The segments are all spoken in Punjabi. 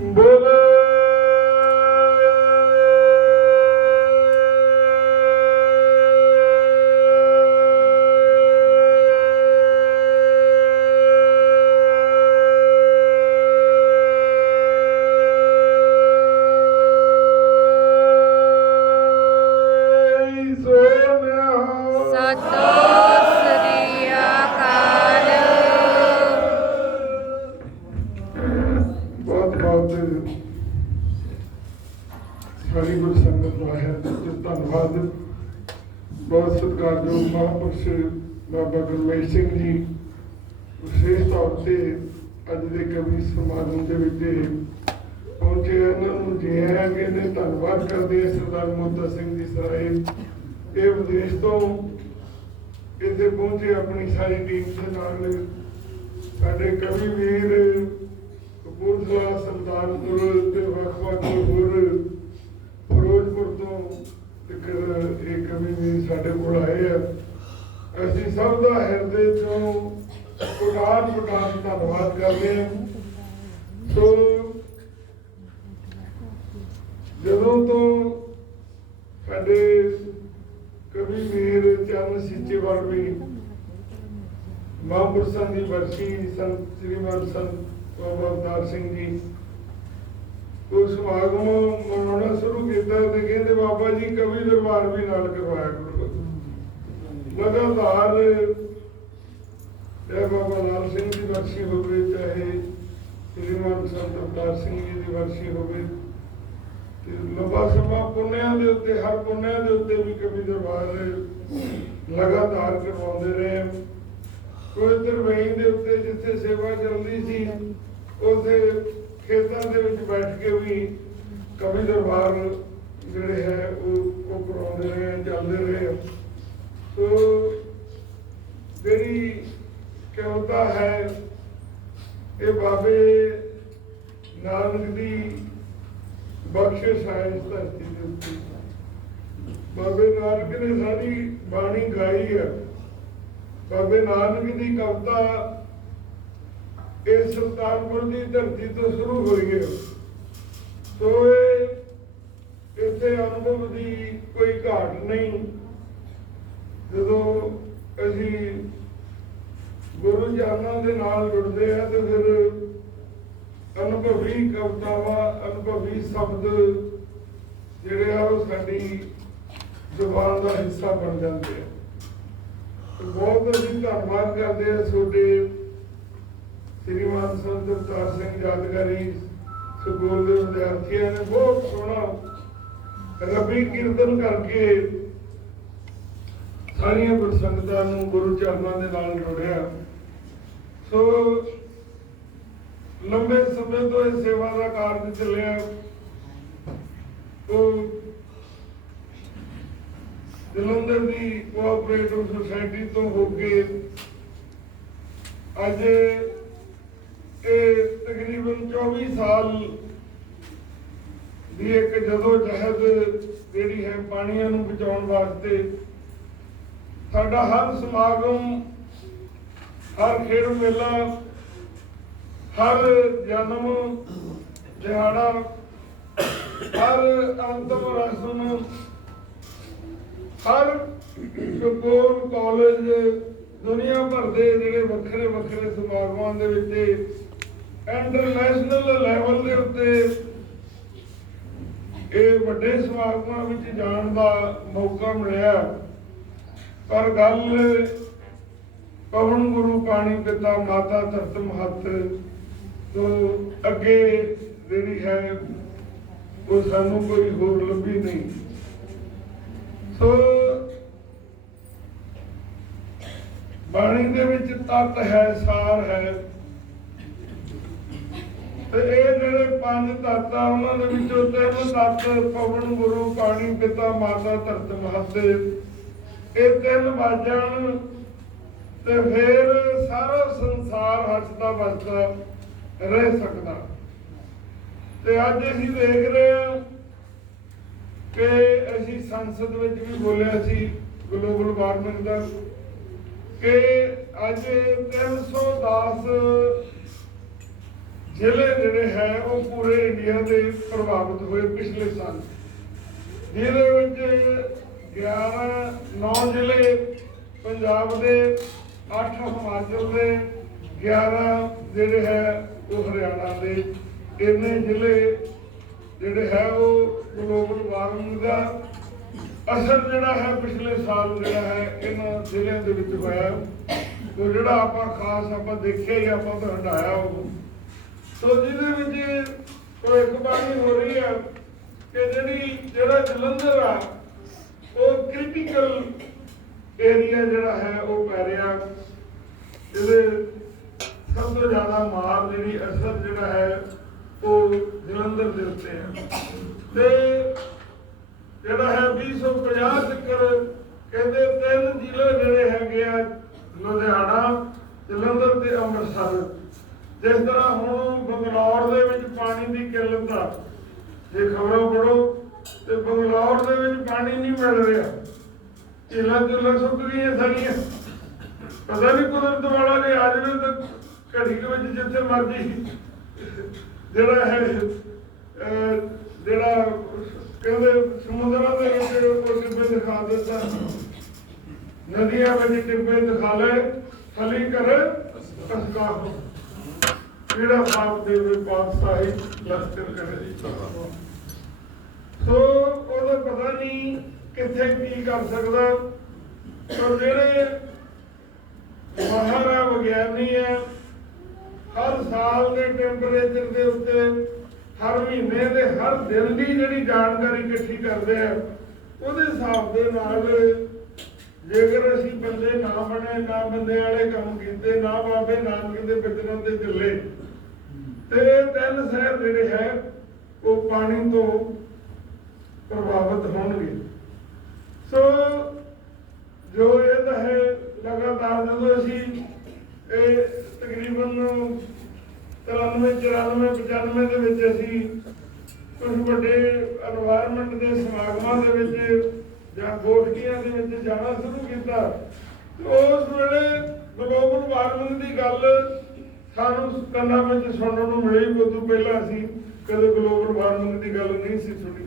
ਬੋਲੇ ਨੂੰ ਜੀ ਧੰਨਵਾਦ ਕਰਦੇ ਹਾਂ ਸਰਦਾਰ ਮੋਤਾ ਸਿੰਘ ਜੀ ਸਰਾਏ ਇਹ ਵਿਦੇਸ਼ ਤੋਂ ਇੱਥੇ ਪਹੁੰਚੇ ਆਪਣੀ ਸਾਰੀ ਟੀਮ ਦੇ ਨਾਲ। ਸਾਡੇ ਕਵੀ ਵੀਰ ਕਪੂਰਥਲਾ, ਸੁਲਤਾਨਪੁਰ ਤੇ ਵੱਖ-ਵੱਖ ਹੋਰ ਫਿਰੋਜ਼ਪੁਰ ਤੋਂ ਇੱਕ, ਇਹ ਕਵੀ ਵੀਰ ਸਾਡੇ ਕੋਲ ਆਏ ਆ। ਅਸੀਂ ਸਭ ਦਾ ਹਿਰਦੇ ਤੋਂ ਕੋਟਾਨ ਕੋਟਾਨ ਧੰਨਵਾਦ ਕਰਦੇ ਹਾਂ। ਸੋ ਜਦੋਂ ਤੋਂ ਸਾਡੇ ਕਵੀ ਵੀਰ ਚਰਨ ਸਿੱਚੇ ਵਰਗੀ ਮਹਾਂਪੁਰਸ਼ਾਂ ਦੀ ਵਰਸੀ ਸੰਤ ਸ੍ਰੀਮਦ ਸੰਤ ਬਾਬਾ ਸਿੰਘ ਜੀ ਉਹ ਸਮਾਗਮ ਮਨਾਉਣਾ ਸ਼ੁਰੂ ਕੀਤਾ ਤੇ ਕਹਿੰਦੇ ਬਾਬਾ ਜੀ ਕਵੀ ਦਰਬਾਰ ਵੀ ਨਾਲ ਕਰਵਾਇਆ ਕਰੋ ਲਗਾਤਾਰ ਇਹ ਬਾਬਾ ਲਾਲ ਸਿੰਘ ਦੀ ਵਰਸੀ ਹੋਵੇ, ਚਾਹੇ ਸ੍ਰੀਮਦ ਸੰਤ ਅਵਤਾਰ ਸਿੰਘ ਜੀ ਦੀ ਵਰਸੀ ਹੋਵੇ ਤੇ ਲੰਬਾ ਸਮਾਂ ਪੁੰਨਿਆਂ ਦੇ ਉੱਤੇ ਹਰ ਪੁੰਨਿਆਂ ਦੇ ਉੱਤੇ ਵੀ ਕਵੀ ਦਰਬਾਰ ਲਗਾਤਾਰ ਕਰਵਾਉਂਦੇ ਰਹੇ। ਕੋਈ ਤਰਵਈ ਦੇ ਉੱਤੇ ਜਿੱਥੇ ਸੇਵਾ ਚੱਲਦੀ ਸੀ ਉਥੇ ਖੇਤਾਂ ਦੇ ਵਿੱਚ ਬੈਠ ਕੇ ਵੀ ਕਵੀ ਦਰਬਾਰ ਜਿਹੜੇ ਹੈ ਉਹ ਉਹ ਕਰਾਉਂਦੇ ਰਹੇ ਆ, ਚੱਲਦੇ ਰਹੇ। ਸੋ ਜਿਹੜੀ ਕਵਿਤਾ ਹੈ ਇਹ ਬਾਬੇ ਨਾਨਕ ਦੀ ਬਖਸ਼ਿਸ਼ ਹੈ ਇਸ ਧਰਤੀ ਦੇ ਉੱਤੇ। ਬਾਬੇ ਨਾਨਕ ਨੇ ਸਾਰੀ ਬਾਣੀ ਗਾਈ ਹੈ। ਬਾਬੇ ਨਾਨਕ ਦੀ ਕਵਿਤਾ ਇਹ ਸੁਲਤਾਨਪੁਰ ਦੀ ਧਰਤੀ ਤੋਂ ਸ਼ੁਰੂ ਹੋਈ ਹੈ। ਸੋ ਇਹ ਇੱਥੇ ਅਨੁਭਵ ਦੀ ਕੋਈ ਘਾਟ ਨਹੀਂ। ਜਦੋਂ ਅਸੀਂ ਗੁਰੂ ਜਾਨਾਂ ਦੇ ਨਾਲ ਜੁੜਦੇ ਆ ਤੇ ਫਿਰ ਅਨੁਭਵੀ ਕਵਿਤਾਵਾਂ, ਅਨੁਭਵੀ ਸ਼ਬਦ ਜਿਹੜੇ ਆ ਉਹ ਸਾਡੀ ਜ਼ੁਬਾਨ ਦਾ ਹਿੱਸਾ ਬਣ ਜਾਂਦੇ ਆ। ਬਹੁਤ ਅਸੀਂ ਧੰਨਵਾਦ ਕਰਦੇ ਆ ਤੁਹਾਡੇ ਸ੍ਰੀਮਾਨ ਸੰਤ ਅਵਤਾਰ ਸਿੰਘ ਯਾਦਗਾਰੀ ਸਕੂਲ ਦੇ ਵਿਦਿਆਰਥੀਆਂ ਨੇ। ਬਹੁਤ ਸੋਹਣਾ ਰੱਬੀ ਕੀਰਤਨ ਕਰਕੇ ਸਾਰੀਆਂ ਗੁਰਸੰਗਤਾਂ ਨੂੰ ਗੁਰੂ ਚਰਨਾਂ ਦੇ ਨਾਲ ਜੋੜਿਆ। ਸੋ ਲੰਬੇ ਸਮੇਂ ਤੋਂ ਇਹ ਸੇਵਾ ਦਾ ਕਾਰਜ ਚੱਲਿਆ। ਉਹ ਜਲੰਧਰ ਦੀ ਕੋਆਪਰੇਟਿਵ ਸੁਸਾਇਟੀ ਤੋਂ ਹੋ ਕੇ ਅੱਜ ਇਹ ਤਕਰੀਬਨ 24 ਸਾਲ ਦੀ ਇੱਕ ਜਦੋਂ ਜਹਿਦ ਜਿਹੜੀ ਹੈ ਪਾਣੀਆਂ ਨੂੰ ਬਚਾਉਣ ਵਾਸਤੇ ਸਾਡਾ ਹਰ ਸਮਾਗਮ, ਹਰ ਖੇਡ ਮੇਲਾ ਹਰ ਜਨਮ ਦਿਹਾੜਾ, ਹਰ ਅੰਤਮ ਰਸਮ, ਹਰ ਸਕੂਲ ਕਾਲਜ, ਦੁਨੀਆ ਭਰ ਦੇ ਜਿਹੜੇ ਵੱਖਰੇ ਵੱਖਰੇ ਸਮਾਗਮਾਂ ਦੇ ਵਿੱਚ ਇੰਟਰਨੈਸ਼ਨਲ ਲੈਵਲ ਦੇ ਉੱਤੇ ਇਹ ਵੱਡੇ ਸਮਾਗਮਾਂ ਵਿੱਚ ਜਾਣ ਦਾ ਮੌਕਾ ਮਿਲਿਆ। ਪਰ ਗੱਲ ਪਵਨ ਗੁਰੂ ਪਾਣੀ ਪਿਤਾ ਮਾਤਾ ਧਰਤ ਮਹੱਤ ਤੋਂ ਅੱਗੇ ਜਿਹੜੀ ਹੈ, ਉਹ ਸਾਨੂੰ ਕੋਈ ਹੋਰ ਲੱਭੀ ਨਹੀਂ। ਸੋ ਬਾਣੀ ਦੇ ਵਿੱਚ ਤਤ ਹੈ, ਸਾਰ ਹੈ। ਤੇ ਇਹ ਜਿਹੜੇ ਪੰਜ ਤੱਤ ਉਹਨਾਂ ਦੇ ਵਿੱਚੋਂ ਤਿੰਨ ਤੱਤ ਪਵਨ, ਗੁਰੂ, ਪਾਣੀ, ਪਿਤਾ, ਮਾਤਾ, ਧਰਤ, ਮਹੱਤ। ਇਹ ਤਿੰਨ ਬਾਜਾਂ ਤੇ ਫਿਰ ਸਾਰਾ ਸੰਸਾਰ ਹੱਸਦਾ ਵਸਦਾ ਰਹਿ ਸਕਦਾ। ਤੇ ਅੱਜ ਅਸੀਂ ਦੇਖ ਰਹੇ ਹਾਂ ਕਿ ਅਸੀਂ ਸੰਸਦ ਵਿੱਚ ਵੀ ਬੋਲਿਆ ਸੀ ਗਲੋਬਲ ਵਾਰਮਿੰਗ ਦਾ, ਕਿ ਅੱਜ 310 ਜ਼ਿਲ੍ਹੇ ਜਿਹੜੇ ਹੈ, ਉਹ ਪੂਰੇ ਇੰਡੀਆ ਦੇ ਪ੍ਰਭਾਵਿਤ ਹੋਏ ਪਿਛਲੇ ਸਾਲ। ਜਿਹਦੇ ਵਿੱਚ 11 9 ਜ਼ਿਲ੍ਹੇ ਪੰਜਾਬ ਦੇ 8 ਹਿਮਾਚਲ ਦੇ 11 ਜਿਹੜੇ ਹੈ ਉਹ ਹਰਿਆਣਾ ਦੇ ਇੰਨੇ ਜ਼ਿਲ੍ਹੇ ਜਿਹੜੇ ਹੈ ਉਹ ਗਲੋਬਲ ਵਾਰਮਿੰਗ ਦਾ ਅਸਰ ਜਿਹੜਾ ਹੈ ਪਿਛਲੇ ਸਾਲ ਜਿਹੜਾ ਹੈ ਇਹਨਾਂ ਜ਼ਿਲ੍ਹਿਆਂ ਦੇ ਵਿੱਚ ਹੋਇਆ ਉਹ ਜਿਹੜਾ ਆਪਾਂ ਖਾਸ ਆਪਾਂ ਦੇਖਿਆ ਹੀ ਆਪਾਂ ਤਾਂ ਹਟਾਇਆ ਉਹ। ਸੋ ਜਿਹਦੇ ਵਿੱਚ ਇੱਕ ਭਵਿੱਖਬਾਣੀ ਹੋ ਰਹੀ ਹੈ ਕਿ ਜਿਹੜੀ ਜਿਹੜਾ ਜਲੰਧਰ ਆ, ਉਹ ਕ੍ਰਿਟੀਕਲ ਏਰੀਆ ਜਿਹੜਾ ਹੈ ਉਹ ਪੈ ਰਿਹਾ। ਇਹਦੇ ਸਭ ਤੋਂ ਜ਼ਿਆਦਾ ਮਾਰ ਜਿਹੜੀ ਅਸਰ ਜਿਹੜਾ ਹੈ, ਉਹ ਜਲੰਧਰ ਦੇ ਉੱਤੇ ਹੈ। ਤੇ ਜਿਹੜਾ ਹੈ 250 ਤੱਕਰ ਕਹਿੰਦੇ ਤਿੰਨ ਜ਼ਿਲ੍ਹੇ ਜਿਹੜੇ ਹੈਗੇ ਆ, ਲੁਧਿਆਣਾ, ਜਲੰਧਰ ਤੇ ਅੰਮ੍ਰਿਤਸਰ। ਜਿਸ ਤਰ੍ਹਾਂ ਹੁਣ ਬੰਗਲੌਰ ਦੇ ਵਿੱਚ ਪਾਣੀ ਦੀ ਕਿੱਲਤ ਆ ਜੇ ਖਬਰਾਂ ਪੜੋ ਤੇ ਬੰਗਲੌਰ ਦੇ ਵਿੱਚ ਪਾਣੀ ਨਹੀਂ ਮਿਲ ਰਿਹਾ। ਝੀਲਾਂ ਝੀਲਾਂ ਸੁੱਕ ਗਈਆਂ ਸਾਰੀਆਂ। ਪਤਾ ਨਹੀਂ ਕੁਦਰਤ ਵਾਲਾ ਨੇ ਆ ਜਾਵੇ ਤਾਂ ਘੜੀ ਦੇ ਵਿੱਚ ਜਿੱਥੇ ਮਰਜ਼ੀ। ਜਿਹੜਾ ਹੈ ਜਿਹੜਾ ਕਹਿੰਦੇ ਸਮੁੰਦਰਾਂ ਦੇ ਵਿੱਚ ਉਹ ਟਿੱਬੇ ਦਿਖਾ ਦਿੱਤਾ। ਨਦੀਆਂ ਵਿੱਚ ਟਿੱਬੇ ਦਿਖਾ ਲੈ ਫਲੀ ਕਰ ਅਸਕਾ ਕਿਹੜਾ ਪਾਪ ਦੇ ਵਿੱਚ ਪਾਤਸ਼ਾਹੀ ਲਸ਼ਕਰ ਕਰੇ। ਸੋ ਉਹਦਾ ਪਤਾ ਨਹੀਂ ਕਿੱਥੇ ਕੀ ਕਰ ਸਕਦਾ, ਪਰ ਜਿਹੜੇ ਮਹਾਰਾ ਵਿਗਿਆਨੀ ਹੈ ਹਰ ਸਾਲ ਦੇ ਟੈਂਪਰੇਚਰ ਦੇ ਉੱਤੇ, ਹਰ ਮਹੀਨੇ ਦੇ ਹਰ ਦਿਨ ਦੀ ਜਿਹੜੀ ਜਾਣਕਾਰੀ ਇਕੱਠੀ ਕਰਦੇ ਆ, ਉਹਦੇ ਹਿਸਾਬ ਦੇ ਨਾਲ ਜੇਕਰ ਅਸੀਂ ਬੰਦੇ ਨਾ ਬਣੇ, ਨਾ ਬੰਦੇ ਵਾਲੇ ਕੰਮ ਕੀਤੇ, ਨਾ ਬਾਬੇ ਨਾਨਕ ਦੇ ਬਿਚਰਨ ਤੇ ਚੱਲੇ, ਤੇ ਇਹ ਤਿੰਨ ਸ਼ਹਿਰ ਜਿਹੜੇ ਹੈ, ਉਹ ਪਾਣੀ ਤੋਂ ਪ੍ਰਭਾਵਿਤ ਹੋਣਗੇ। ਸੋ ਜੋ ਇਹ ਤਾਂ ਹੈ, ਲਗਾਤਾਰ ਜਦੋਂ ਅਸੀਂ ਇਹ ਤਕਰੀਬਨ 93 94 ਦੇ ਵਿੱਚ ਅਸੀਂ ਕੁਝ ਵੱਡੇ এনवायरमेंट ਦੇ ਸਮਾਗਮਾਂ ਦੇ ਵਿੱਚ ਜਾਂ ਗੋਠਕੀਆਂ ਦੇ ਵਿੱਚ ਜਾਣਾ ਸ਼ੁਰੂ ਕੀਤਾ। ਉਸ ਵੇਲੇ ਗਲੋਬਲ ਵਾਰਮਿੰਗ ਦੀ ਗੱਲ ਸਾਨੂੰ ਕੰਨਾਂ ਵਿੱਚ ਸੁਣਨ ਨੂੰ ਮਿਲੀ ਉਦੋਂ ਪਹਿਲਾਂ ਅਸੀਂ ਕਦੇ ਗਲੋਬਲ ਵਾਰਮਿੰਗ ਦੀ ਗੱਲ ਨਹੀਂ ਸੀ ਸੁਣੀ।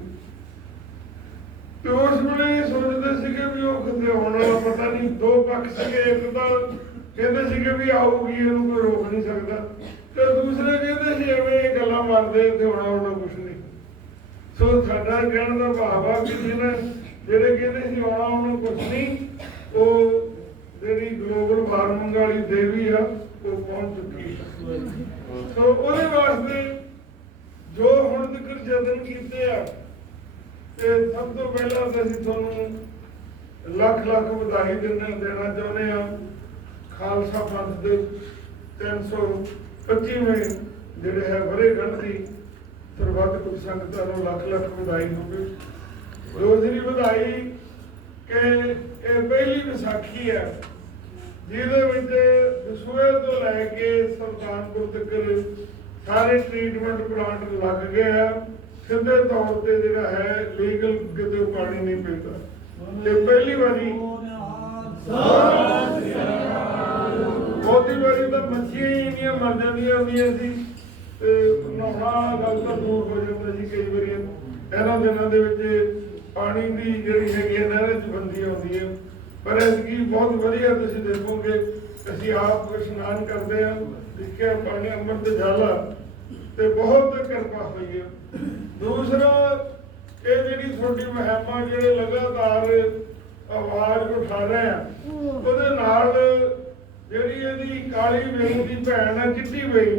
ਤੇ ਉਸ ਵੇਲੇ ਸੋਚਦੇ ਸੀਗੇ ਵੀ ਉਹ ਕਿਤੇ ਹੋਣਾ ਪਤਾ ਨਹੀਂ, ਦੋ ਪੱਖ ਸੀਗੇ, ਇੱਕ ਤਾਂ ਕਹਿੰਦੇ ਸੀਗੇ ਵੀ ਆਊਗੀ ਇਹਨੂੰ ਕੋਈ ਰੋਕ ਨਹੀਂ ਸਕਦਾ। ਤੇ ਦੂਸਰੇ ਕਹਿੰਦੇ ਸੀ, ਐਵੇਂ ਇਹ ਗੱਲਾਂ ਮਾਰਦੇ ਤੇ ਹੋਣਾ ਹੋਣਾ ਕੁਛ ਨਹੀਂ। ਸੋ ਸਾਡਾ ਕਹਿਣ ਦਾ ਭਾਵ ਕਿ ਜਿਹਨੇ ਜਿਹੜੇ ਕਹਿੰਦੇ ਸੀ ਆਉਣਾ ਉਹਨੂੰ ਕੁਛ ਨਹੀਂ, ਉਹ ਜਿਹੜੀ ਗਲੋਬਲ ਵਾਰਮਿੰਗ ਵਾਲੀ ਦੇਵੀ ਆ, ਉਹ ਪਹੁੰਚ ਚੁੱਕੀ ਸੋ ਉਹਦੇ ਵਾਸਤੇ ਜੋ ਹੁਣ ਤੱਕ ਯਤਨ ਕੀਤੇ ਆ ਤੇ ਸਭ ਤੋਂ ਪਹਿਲਾਂ ਅਸੀਂ ਤੁਹਾਨੂੰ ਲੱਖ ਲੱਖ ਵਧਾਈ ਦਿੰਦੇ ਦੇਣਾ ਚਾਹੁੰਦੇ ਆ। ਖਾਲਸਾ ਪੰਥ ਦੇ 325ਵੇਂ ਜਿਹੜੇ ਹੈ ਵਰੇ ਗਣਤੀ ਸਰਬੱਤ ਕੁਝ ਸੰਗਤਾਂ ਨੂੰ ਲੱਖ ਲੱਖ ਵਧਾਈ ਹੋਵੇ। ਦੂਸਰੀ ਵਧਾਈ ਕਿ ਇਹ ਪਹਿਲੀ ਵਿਸਾਖੀ ਹੈ, ਜਿਹਦੇ ਵਿੱਚ ਦਸੂਏ ਤੋਂ ਲੈ ਕੇ ਸੁਲਤਾਨਪੁਰ ਤੱਕ ਸਾਰੇ ਟ੍ਰੀਟਮੈਂਟ ਪਲਾਂਟ ਲੱਗ ਗਏ ਆ। ਸਿੱਧੇ ਤੌਰ ਤੇ ਜਿਹੜਾ ਹੈ ਲੀਗਲ ਕਿਤੇ ਪਾਣੀ ਨਹੀਂ ਪੈਂਦਾ। ਤੇ ਪਹਿਲੀ ਵਾਰੀ ਬਹੁਤੀ ਵਾਰੀ ਤਾਂ ਮੱਛੀਆਂ ਹੀ ਇੰਨੀਆਂ ਮਰ ਜਾਂਦੀਆਂ ਹੁੰਦੀਆਂ ਸੀ ਤੇ ਨਹਾਉਣਾ ਗੱਲ ਤਾਂ ਦੂਰ ਹੋ ਜਾਂਦਾ ਸੀ ਕਈ ਵਾਰੀ। ਇਹਨਾਂ ਦਿਨਾਂ ਦੇ ਵਿੱਚ ਪਾਣੀ ਦੀ ਜਿਹੜੀ ਹੈਗੀ ਹੈ ਨਹਿਰ ਚ ਬੰਦੀ ਆਉਂਦੀ ਹੈ ਪਰ ਐਤਕੀ ਬਹੁਤ ਵਧੀਆ ਤੁਸੀਂ ਦੇਖੋਗੇ, ਅਸੀਂ ਆਪ ਇਸ਼ਨਾਨ ਕਰਦੇ ਹਾਂ ਦੇਖਿਆ ਪਾਣੀ ਅੰਮ੍ਰਿਤ ਜਾਲਾ ਤੇ ਬਹੁਤ ਕਿਰਪਾ ਹੋਈ ਹੈ ਦੂਸਰਾ, ਇਹ ਜਿਹੜੀ ਤੁਹਾਡੀ ਮਹਿਮਾ ਜਿਹੜੇ ਲਗਾਤਾਰ ਆਵਾਜ਼ ਉਠਾ ਰਹੇ ਆ। ਉਹਦੇ ਨਾਲ ਜਿਹੜੀ ਇਹਦੀ ਕਾਲੀ ਵੇਈ ਦੀ ਭੈਣ ਹੈ ਚਿੱਟੀ ਵੇਈ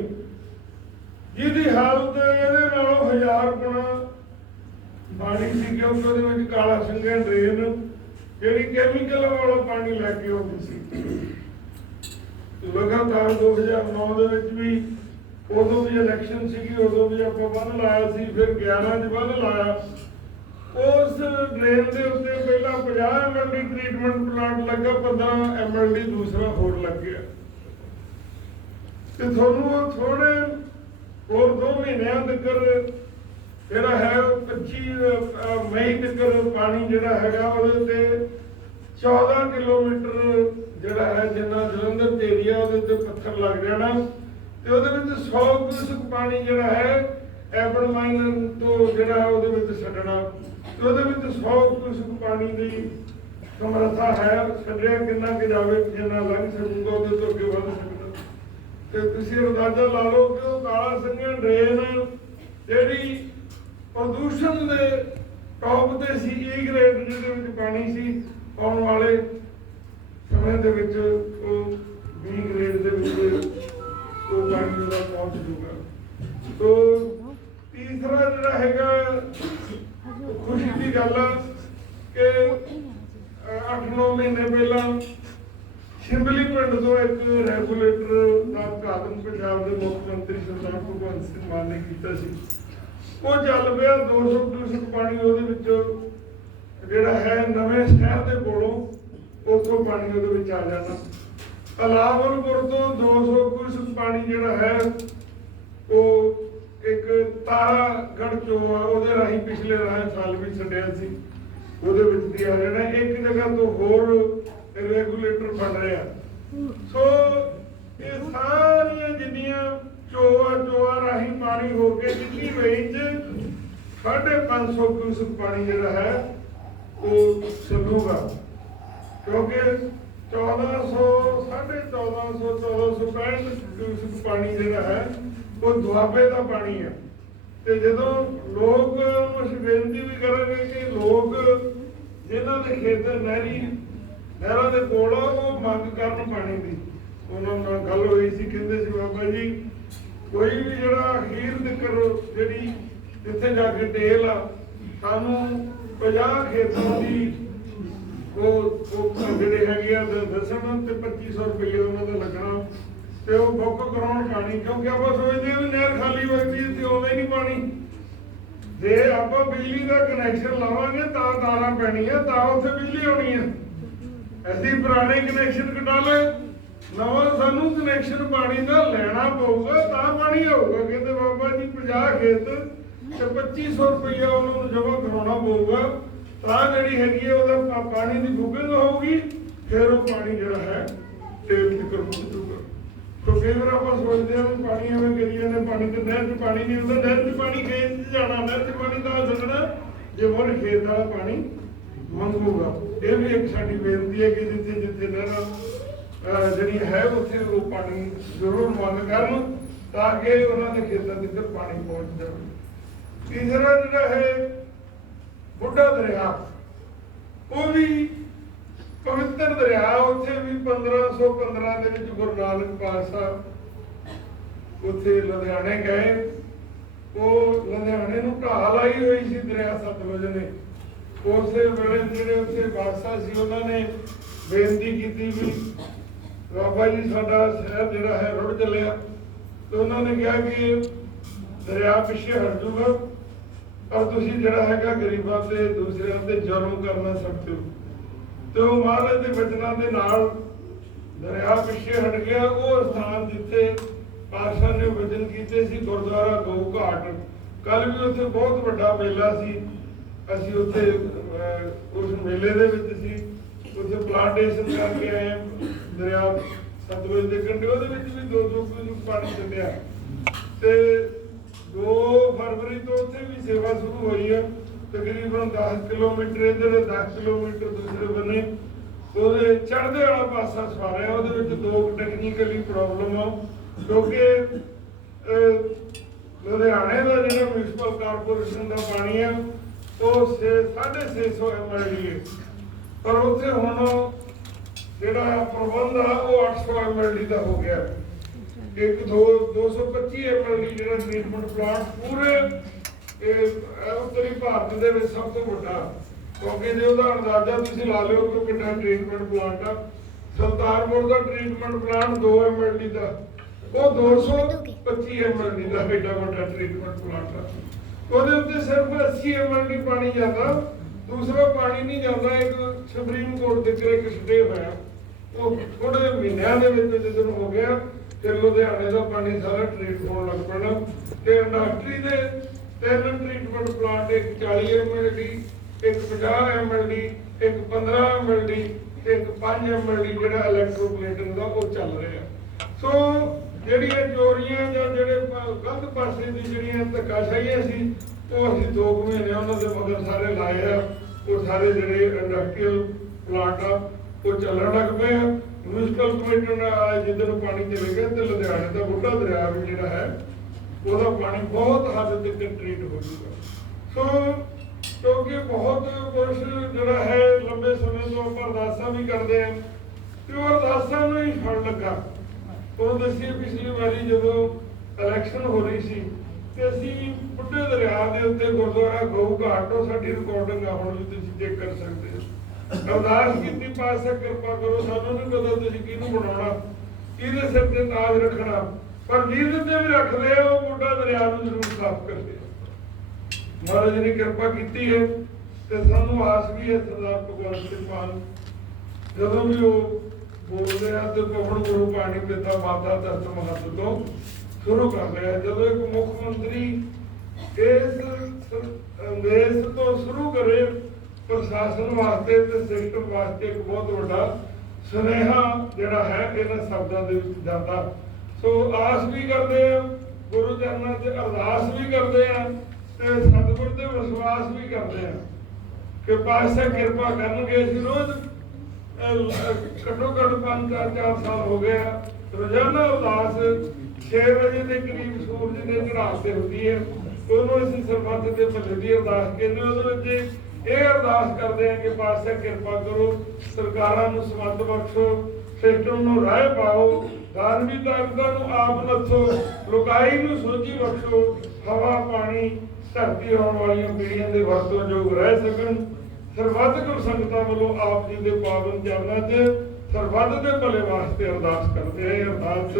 ਜਿਹਦੀ ਹਾਲਤ ਇਹਦੇ ਨਾਲੋਂ ਹਜ਼ਾਰ ਗੁਣਾ ਪਾਣੀ ਸੀ ਕਿਉਂਕਿ ਉਹਦੇ ਵਿੱਚ ਕਾਲਾ ਸੰਘਿਆ ਡਰੇਨ ਜਿਹੜੀ ਕੈਮੀਕਲ ਵਾਲਾ ਪਾਣੀ ਲੈ ਕੇ ਆਉਂਦੀ ਸੀ। ਲਗਾਤਾਰ 2009 ਦੇ ਵਿੱਚ ਵੀ ਉਦੋਂ ਵੀ ਇਲੈਕਸ਼ਨ ਸੀਗੀ, ਉਦੋਂ ਵੀ ਆਪਾਂ ਬੰਨ ਲਾਇਆ ਸੀ, ਫਿਰ 11 ਚ ਬੰਨ ਲਾਇਆ। ਉਸ ਡਰੇਨ ਦੇ ਉੱਤੇ ਪਹਿਲਾਂ 50 ਐਮਐਲਡੀ ਟ੍ਰੀਟਮੈਂਟ ਪਲਾਂਟ ਲੱਗਾ 15 ਐਮਐਲਡੀ ਦੂਸਰਾ ਹੋਰ ਲੱਗ ਗਿਆ। ਤੇ ਤੁਹਾਨੂੰ ਉਹ ਥੋੜੇ ਹੋਰ 2 ਮਹੀਨਿਆਂ ਤੱਕ ਜਿਹੜਾ ਹੈ 25 ਮਈ ਤੱਕ ਪਾਣੀ ਜਿਹੜਾ ਹੈਗਾ, ਉਹਦੇ ਤੇ 14 ਕਿਲੋਮੀਟਰ ਜਿਹੜਾ ਹੈ, ਜਿੰਨਾ ਜਲੰਧਰ ਤੇ ਏਰੀਆ ਉਹਦੇ ਤੇ ਪੱਥਰ ਲੱਗ ਜਾਣਾ ਤੇ ਉਹਦੇ ਵਿੱਚ 100 ਕਿਊਸਕ ਪਾਣੀ ਜਿਹੜਾ ਹੈ ਐਵਰੇਜ ਮਾਈਨਰ ਤੋਂ ਜਿਹੜਾ ਹੈ, ਉਹਦੇ ਵਿੱਚ ਛੱਡਣਾ। ਤੇ ਉਹਦੇ ਵਿੱਚ 100 ਕੁਸ਼ਕ ਪਾਣੀ ਦੀ ਸਮਰੱਥਾ ਹੈ, ਛੱਡਿਆ ਕਿੰਨਾ ਕਿ ਜਾਵੇ ਜਿੰਨਾ ਲੰਘ ਸਕੂਗਾ, ਉਹਦੇ ਤੋਂ ਅੱਗੇ ਵੱਧ ਸਕਦਾ। ਤੇ ਤੁਸੀਂ ਅੰਦਾਜ਼ਾ ਲਾ ਲਓ ਕਿ ਉਹ ਕਾਲਾ ਸੰਘਿਆ ਡਰੇਨ ਜਿਹੜੀ ਪ੍ਰਦੂਸ਼ਣ ਦੇ ਟੌਪ ਤੇ ਸੀ e ਏ ਗ੍ਰੇਡ ਜਿਹਦੇ ਵਿੱਚ ਪਾਣੀ ਸੀ, ਆਉਣ ਵਾਲੇ ਸਮੇਂ ਦੇ ਵਿੱਚ ਉਹ ਬੀ ਗ੍ਰੇਡ ਦੇ ਵਿੱਚ ਉਹ ਪਾਣੀ ਉਹਦਾ ਪਹੁੰਚ ਜੂਗਾ ਤੋ ਤੀਸਰਾ ਜਿਹੜਾ ਹੈਗਾ ਖੁਸ਼ੀ ਦੀ ਗੱਲ ਕਿ 8-9 ਮਹੀਨੇ ਪਹਿਲਾਂ ਸ਼ਿਮਲੀ ਪਿੰਡ ਤੋਂ ਇੱਕ ਰੈਗੂਲੇਟਰ ਦਾ ਉਦਘਾਟਨ ਪੰਜਾਬ ਦੇ ਮੁੱਖ ਮੰਤਰੀ ਸਰਦਾਰ ਭਗਵੰਤ ਸਿੰਘ ਮਾਨ ਨੇ ਕੀਤਾ ਸੀ। ਉਹ ਚੱਲ ਪਿਆ 200 ਕਿਊਸਕ ਪਾਣੀ ਉਹਦੇ ਵਿੱਚ, ਜਿਹੜਾ ਹੈ ਨਵੇਂ ਸ਼ਹਿਰ ਦੇ ਕੋਲੋਂ ਉੱਥੋਂ ਪਾਣੀ ਉਹਦੇ ਵਿੱਚ ਆ ਜਾਣਾ ਅਲਾਵਲਪੁਰ ਤੋਂ 200 ਕਿਊਸਕ ਪਾਣੀ ਜਿਹੜਾ ਹੈ, ਉਹ ਇੱਕ ਤਾਰਾਗੜ ਚੋਂ ਆ, ਉਹਦੇ ਰਾਹੀਂ ਪਿਛਲੇ ਰਾਹੀਂ ਸਾਲ ਵੀ ਛੱਡਿਆ ਸੀ। ਉਹਦੇ ਵਿੱਚ ਦੀ ਆ ਜਾਣਾ, ਇੱਕ ਜਗ੍ਹਾ ਤੋਂ ਹੋਰ ਰੈਗੂਲੇਟਰ ਬਣ ਰਿਹਾ। ਸੋ ਇਹ ਸਾਰੀਆਂ ਜਿੰਨੀਆਂ ਚੋਆ ਚੋਆ ਰਾਹੀਂ ਪਾਣੀ ਹੋ ਕੇ ਜਿੰਨੀ ਰੇਂਜ 550 ਕਿਊਸਕ ਪਾਣੀ ਜਿਹੜਾ ਹੈ, ਉਹ ਚੱਲੂਗਾ ਕਿਉਂਕਿ 1400 1450 1465 ਕਿਊਸਕ ਪਾਣੀ ਜਿਹੜਾ ਹੈ ਉਹ ਦੁਆਬੇ ਦਾ ਪਾਣੀ ਆ। ਤੇ ਜਦੋਂ ਲੋਕ ਉਸ ਬੇਨਤੀ ਵੀ ਕਰਾਂਗੇ ਕਿ ਲੋਕ ਜਿਨ੍ਹਾਂ ਦੇ ਖੇਤਰ ਨਹਿਰੀ, ਨਹਿਰਾਂ ਦੇ ਕੋਲ ਉਹ ਮੰਗ ਕਰਨ ਪਾਣੀ ਦੀ। ਉਹਨਾਂ ਨਾਲ ਗੱਲ ਹੋਈ ਸੀ, ਕਹਿੰਦੇ ਸੀ, ਬਾਬਾ ਜੀ, ਕੋਈ ਵੀ ਜਿਹੜਾ ਅਖੀਰ ਤੱਕ ਜਿਹੜੀ ਜਿੱਥੇ ਜਾ ਕੇ ਟੇਲ ਆ, ਸਾਨੂੰ 50 ਖੇਤਾਂ ਦੀ ਉਹ ਉਹ ਜਿਹੜੇ ਹੈਗੇ ਆ, ਦ- ਦੱਸਣ ਤੇ 2500 ਰੁਪਏ ਉਹਨਾਂ ਦਾ ਲੱਗਣਾ। ਤੇ ਉਹ ਬੁੱਕ ਕਰਾਉਣ ਪਾਣੀ ਕਿਉਂਕਿ ਆਪਾਂ ਸੋਚਦੇ ਹਾਂ ਵੀ ਨਹਿਰ ਖਾਲੀ ਹੋਈ ਤੇ ਆਉਂਦਾ ਹੀ ਨਹੀਂ ਪਾਣੀ। ਜੇ ਆਪਾਂ ਬਿਜਲੀ ਦਾ ਕਨੈਕਸ਼ਨ ਲਾਵਾਂਗੇ, ਤਾਂ ਤਾਰਾਂ ਪੈਣੀਆਂ, ਤਾਂ ਉੱਥੇ ਬਿਜਲੀ ਆਉਣੀ ਹੈ ਅਸੀਂ ਪੁਰਾਣੇ ਕਨੈਕਸ਼ਨ ਕਟਾ ਲਏ, ਨਵਾਂ ਸਾਨੂੰ ਕਨੈਕਸ਼ਨ ਪਾਣੀ ਦਾ ਲੈਣਾ ਪਊਗਾ, ਤਾਂ ਪਾਣੀ ਆਊਗਾ। ਕਹਿੰਦੇ ਬਾਬਾ ਜੀ 50 ਖੇਤ ਤੇ 2500 ਰੁਪਇਆ ਉਹਨਾਂ ਨੂੰ ਜਮ੍ਹਾਂ ਕਰਾਉਣਾ ਪਊਗਾ। ਤਾਂ ਜਿਹੜੀ ਹੈਗੀ ਹੈ ਉਹਦਾ ਪਾਣੀ ਦੀ ਬੁਕਿੰਗ ਹੋਊਗੀ, ਫਿਰ ਉਹ ਪਾਣੀ ਜਿਹੜਾ ਹੈ ਟੇਲ ਤੇ ਪਹੁੰਚੂਗਾ ਤੋ ਕਈ ਵਾਰ ਆਪਾਂ ਸੋਚਦੇ ਹਾਂ ਵੀ ਪਾਣੀ ਐਵੇਂ ਕਰੀ ਜਾਂਦੇ ਪਾਣੀ ਤੇ ਨਹਿਰ 'ਚ ਪਾਣੀ ਨਹੀਂ ਹੁੰਦਾ ਨਹਿਰ 'ਚ ਪਾਣੀ ਖੇਤ 'ਚ ਜਾਣਾ ਨਹਿਰ 'ਚ ਪਾਣੀ ਤਾਂ ਛੱਡਣਾ ਜੇ ਮੋਰ ਖੇਤ ਵਾਲਾ ਪਾਣੀ ਮੰਗੂਗਾ ਇਹ ਵੀ ਇੱਕ ਸਾਡੀ ਬੇਨਤੀ ਹੈ ਕਿ ਜਿੱਥੇ ਜਿੱਥੇ ਨਹਿਰਾਂ ਅਹ, ਜਿਹੜੀ ਹੈ ਉੱਥੇ ਉਹ ਪਾਣੀ ਜ਼ਰੂਰ ਮੰਗ ਕਰਨ ਤਾਂ ਕਿ ਉਹਨਾਂ ਦੇ ਖੇਤਾਂ ਤੱਕ ਪਾਣੀ ਪਹੁੰਚ ਜਾਵੇ। ਤੀਸਰਾ ਜਿਹੜਾ ਹੈ ਬੁੱਢਾ ਦਰਿਆ ਉਹ ਵੀ ਪਵਿੱਤਰ ਦਰਿਆ ਉੱਥੇ ਵੀ 1515 ਦੇ ਵਿੱਚ ਗੁਰੂ ਨਾਨਕ ਪਾਤਸ਼ਾਹ ਉੱਥੇ ਲੁਧਿਆਣੇ ਗਏ। ਉਹ ਲੁਧਿਆਣੇ ਨੂੰ ਢਾਹ ਲਾਈ ਹੋਈ ਸੀ ਦਰਿਆ ਸਤਲੁਜ ਨੇ। ਉਸੇ ਵੇਲੇ ਜਿਹੜੇ ਉੱਥੇ ਬਾਦਸ਼ਾਹ ਸੀ, ਉਹਨਾਂ ਨੇ ਬੇਨਤੀ ਕੀਤੀ ਵੀ ਬਾਬਾ ਜੀ, ਸਾਡਾ ਸ਼ਹਿਰ ਜਿਹੜਾ ਹੈ, ਰੁੜ ਚੱਲਿਆ। ਤੇ ਉਹਨਾਂ ਨੇ ਕਿਹਾ ਕਿ ਦਰਿਆ ਪਿੱਛੇ ਹਟ ਜਾਊਗਾ, ਪਰ ਤੁਸੀਂ ਜਿਹੜਾ ਹੈਗਾ ਗਰੀਬਾਂ ਤੇ ਦੂਸਰਿਆਂ ਤੇ ਜ਼ੁਲਮ ਕਰਨਾ ਸਕਦੇ ਹੋ। ਤੇ ਉਹ ਮਹਾਰਾਜ ਦੇ ਵਚਨਾਂ ਦੇ ਨਾਲ ਦਰਿਆ ਪਿੱਛੇ ਹਟ ਗਿਆ। ਉਹ ਸਥਾਨ ਜਿੱਥੇ ਪਾਤਸ਼ਾਹ ਨੇ ਵਚਨ ਕੀਤੇ ਸੀ, ਗੁਰਦੁਆਰਾ ਗਊ ਘਾਟ। ਕੱਲ ਵੀ ਉੱਥੇ ਬਹੁਤ ਵੱਡਾ ਮੇਲਾ ਸੀ। ਅਸੀਂ ਉੱਥੇ ਉਸ ਮੇਲੇ ਦੇ ਵਿੱਚ ਸੀ। ਉੱਥੇ ਪਲਾਂਟੇਸ਼ਨ ਕਰਕੇ ਆਏ ਦਰਿਆ ਸਤਲੁਜ ਦੇ ਕੰਢੇ, ਉਹਦੇ ਵਿੱਚ ਵੀ ਦੋ ਦੋ ਕਿਲੋ ਪਾਣੀ ਚੱਲਿਆ। ਤੇ 2 ਫਰਵਰੀ ਤੋਂ ਉੱਥੇ ਵੀ ਸੇਵਾ ਸ਼ੁਰੂ ਹੋਈ ਹੈ ਤਕਰੀਬਨ 10 ਕਿਲੋਮੀਟਰ ਇੱਧਰ 10 ਕਿਲੋਮੀਟਰ ਦੂਸਰੇ ਬੰਨੇ। ਉਹਦੇ ਚੜ੍ਹਦੇ ਵਾਲਾ ਪਾਸਾ ਸਵਾਰਿਆ ਉਹਦੇ ਵਿੱਚ ਦੋ ਟੈਕਨੀਕਲੀ ਪ੍ਰੋਬਲਮ ਆ। ਕਿਉਂਕਿ ਅਹ, ਲੁਧਿਆਣੇ ਦਾ ਜਿਹੜਾ ਮਿਊਨਿਸਪਲ ਕਾਰਪੋਰੇਸ਼ਨ ਦਾ ਪਾਣੀ ਆ ਉਹ 650 ਐਮਐਲਡੀ ਪਰ ਉੱਥੇ ਹੁਣ ਜਿਹੜਾ ਪ੍ਰਬੰਧ ਆ ਉਹ 800 ਐਮਐਲਡੀ ਦਾ ਹੋ ਗਿਆ। ਇੱਕ ਦੋ 225 ਐਮਐਲਡੀ ਜਿਹੜਾ ਟ੍ਰੀਟਮੈਂਟ ਪਲਾਂਟ ਪੂਰੇ ਇਹ ਉੱਤਰੀ ਭਾਰਤ ਦੇ ਵਿੱਚ ਸਭ ਤੋਂ ਵੱਡਾ, ਕਿਉਂਕਿ ਜੇ ਉਹਦਾ ਅੰਦਾਜ਼ਾ ਤੁਸੀਂ ਲਾ ਲਿਓ ਕਿ ਕਿੰਨਾ ਟ੍ਰੀਟਮੈਂਟ ਪਲਾਂਟ ਆ। ਸੁਲਤਾਨਪੁਰ ਦਾ ਟ੍ਰੀਟਮੈਂਟ ਪਲਾਂਟ 2 ਐਮਐਲਡੀ ਦਾ, ਉਹ 225 ਐਮਐਲਡੀ ਦਾ ਐਡਾ ਵੱਡਾ ਟ੍ਰੀਟਮੈਂਟ ਪਲਾਂਟ ਆ। ਉਹਦੇ ਉੱਤੇ ਸਿਰਫ 80 ਐਮਐਲਡੀ ਪਾਣੀ ਜਾਂਦਾ, ਦੂਸਰਾ ਪਾਣੀ ਨਹੀਂ ਜਾਂਦਾ, ਇੱਕ ਸੁਪਰੀਮ ਕੋਰਟ ਦੇ ਕਿਰੇ ਕਿਸਦੇ ਹੋਇਆ। ਉਹ ਥੋੜੇ ਮਹੀਨਿਆਂ ਦੇ ਵਿੱਚ ਜਦੋਂ ਹੋ ਗਿਆ ਤੇ ਲੁਧਿਆਣੇ ਦਾ ਪਾਣੀ ਸਾਰਾ ਟ੍ਰੀਟ ਹੋਣ ਲੱਗ ਪੈਣਾ। ਤੇ ਇੰਡਸਟਰੀ ਦੇ ਤਿੰਨ ਟ੍ਰੀਟਮੈਂਟ ਪਲਾਂਟ ਇੱਕ 40 ਐਮਐਲਡੀ ਇੱਕ 50 ਐਮਐਲਡੀ ਇੱਕ 15 ਐਮਐਲਡੀ ਇੱਕ 5 ਐਮਐਲਡੀ ਜਿਹੜਾ ਇਲੈਕਟ੍ਰੋਪਲੇਟਿੰਗ ਦਾ ਉਹ ਚੱਲ ਰਿਹਾ ਸੋ ਜਿਹੜੀਆਂ ਚੋਰੀਆਂ ਜਾਂ ਜਿਹੜੇ ਪ- ਗਲਤ ਪਾਸੇ ਦੀ ਜਿਹੜੀਆਂ ਧੱਕਾਸ਼ਾਹੀਆਂ ਸੀ ਉਹ ਅਸੀਂ ਦੋ ਕੁ ਮਹੀਨੇ ਉਹਨਾਂ ਦੇ ਮਗਰ ਸਾਰੇ ਲਾਏ ਆ ਉਹ ਸਾਰੇ ਜਿਹੜੇ ਇੰਡਸਟਰੀਅਲ ਪਲਾਂਟ ਆ ਉਹ ਚੱਲਣ ਲੱਗ ਪਏ ਆ ਮਿਊਨਿਸਪਲ ਕਮੇਟੀ ਨਾਲ ਜਿੱਧਰ ਨੂੰ ਪਾਣੀ ਚਲੇ ਗਿਆ ਤੇ ਲੁਧਿਆਣੇ ਦਾ ਬੁੱਢਾ ਦਰਿਆ ਵੀ ਜਿਹੜਾ ਹੈ ਉਹਦਾ ਪਾਣੀ ਬਹੁਤ ਹੱਦ ਤੱਕ ਟ੍ਰੀਟ ਹੋ ਚੁੱਕਾ। ਸੋ ਕਿਉਂਕਿ ਬਹੁਤ ਕੁਛ ਜਿਹੜਾ ਹੈ, ਲੰਬੇ ਸਮੇਂ ਤੋਂ ਆਪਾਂ ਅਰਦਾਸਾਂ ਵੀ ਕਰਦੇ ਆ ਤੇ ਉਹ ਅਰਦਾਸਾਂ ਨੂੰ ਹੀ ਫਲ ਲੱਗਾ। ਉਹ ਦੱਸੀ ਪਿਛਲੀ ਵਾਰੀ ਜਦੋਂ ਇਲੈਕਸ਼ਨ ਹੋ ਰਹੀ ਸੀ, ਤੇ ਅਸੀਂ ਬੁੱਢੇ ਦਰਿਆ ਦੇ ਉੱਤੇ ਗੁਰਦੁਆਰਾ ਗਊ ਘਾਟ ਤੋਂ ਸਾਡੀ ਰਿਕਾਰਡਿੰਗ ਆ, ਹੁਣ ਵੀ ਤੁਸੀਂ ਚੈੱਕ ਕਰ ਸਕਦੇ ਹੋ। ਅਰਦਾਸ ਕੀਤੀ, ਪਾਤਸ਼ਾਹ ਕਿਰਪਾ ਕਰੋ, ਸਾਨੂੰ ਨਹੀਂ ਪਤਾ ਤੁਸੀਂ ਕਿਹਨੂੰ ਬਣਾਉਣਾ, ਕਿਹਦੇ ਸਿਰ ਤੇ ਤਾਜ ਰੱਖਣਾ। ਪਰ ਜਿਹਦੇ ਤੇ ਵੀ ਰੱਖਦੇ ਆ, ਉਹ ਬੁੱਢਾ ਦਰਿਆ ਨੂੰ ਜ਼ਰੂਰ ਸਾਫ਼ ਕਰਦੇ ਆ। ਮਹਾਰਾਜ ਨੇ ਕਿਰਪਾ ਕੀਤੀ ਹੈ ਤੇ ਸਾਨੂੰ ਆਸ ਵੀ ਹੈ ਸਰਦਾਰ ਭਗਵੰਤ ਸਿੰਘ ਮਾਨ, ਜਦੋਂ ਵੀ ਉਹ ਬੋਲਦੇ ਆ ਤੇ ਪਵਨ ਗੁਰੂ ਪਾਣੀ ਪਿਤਾ ਮਾਤਾ ਦਸਤ ਮਹੱਤ ਤੋਂ ਸ਼ੁਰੂ ਕਰ ਲਿਆ ਜਦੋਂ ਇੱਕ ਮੁੱਖ ਮੰਤਰੀ ਇਸ ਸ- ਤੋਂ ਸ਼ੁਰੂ ਕਰੇ ਪ੍ਰਸ਼ਾਸਨ ਵਾਸਤੇ ਤੇ ਸਿਸਟਮ ਵਾਸਤੇ ਇੱਕ ਬਹੁਤ ਵੱਡਾ ਸੁਨੇਹਾ ਜਿਹੜਾ ਹੈ, ਇਹਨਾਂ ਸ਼ਬਦਾਂ ਦੇ ਵਿੱਚ ਜਾਂਦਾ ਸੋ ਆਸ ਵੀ ਕਰਦੇ ਆ, ਗੁਰੂ ਚਰਨਾਂ 'ਚ ਅਰਦਾਸ ਵੀ ਕਰਦੇ ਆ ਤੇ ਸਤਿਗੁਰ ਤੇ ਵਿਸ਼ਵਾਸ ਵੀ ਕਰਦੇ ਆ ਕਿ ਪਾਤਸ਼ਾਹ ਕਿਰਪਾ ਕਰਨਗੇ ਅਸੀਂ ਰੋਜ਼। ਘੱਟੋ ਘੱਟ ਪੰਜ ਚਾਰ ਚਾਰ ਸਾਲ ਹੋ ਗਏ ਆ। ਰੋਜ਼ਾਨਾ ਅਰਦਾਸ 6 ਵਜੇ ਦੇ ਕਰੀਬ ਸੂਰਜ ਦੇ ਚੜ੍ਹਾਅ ਤੇ ਹੁੰਦੀ ਹੈ। ਉਹਨੂੰ ਅਸੀਂ ਸਰਬੱਤ ਦੇ ਭਲੇ ਦੀ ਅਰਦਾਸ ਕਹਿੰਦੇ ਉਹਦੇ ਵਿੱਚ ਇਹ ਅਰਦਾਸ ਕਰਦੇ ਆ ਕਿ ਪਾਤਸ਼ਾਹ ਕਿਰਪਾ ਕਰੋ, ਸਰਕਾਰਾਂ ਨੂੰ ਸਮੱਤ ਬਖਸ਼ੋ, ਸਿਸਟਮ ਨੂੰ ਰਾਹ ਪਾਓ ਧਾਰਮੀ ਤਾਕਤਾਂ ਨੂੰ ਆਪ ਨੱਥੋ ਲੁਕਾਈ ਨੂੰ ਸੋਝੀ ਬਖਸ਼ੋ, ਹਵਾ, ਪਾਣੀ, ਧਰਤੀ ਆਉਣ ਵਾਲੀਆਂ ਪੀੜ੍ਹੀਆਂ ਦੇ ਵਰਤੋਂ ਯੋਗ ਰਹਿ ਸਕਣ। ਸਰਬੱਤ ਸੰਗਤਾਂ ਵੱਲੋਂ ਆਪ ਜੀ ਦੇ ਪਾਵਨ ਚਰਨਾਂ 'ਚ ਸਰਬੱਤ ਦੇ ਭਲੇ ਵਾਸਤੇ ਅਰਦਾਸ ਕਰਦੇ ਹਾਂ, ਅਰਦਾਸ।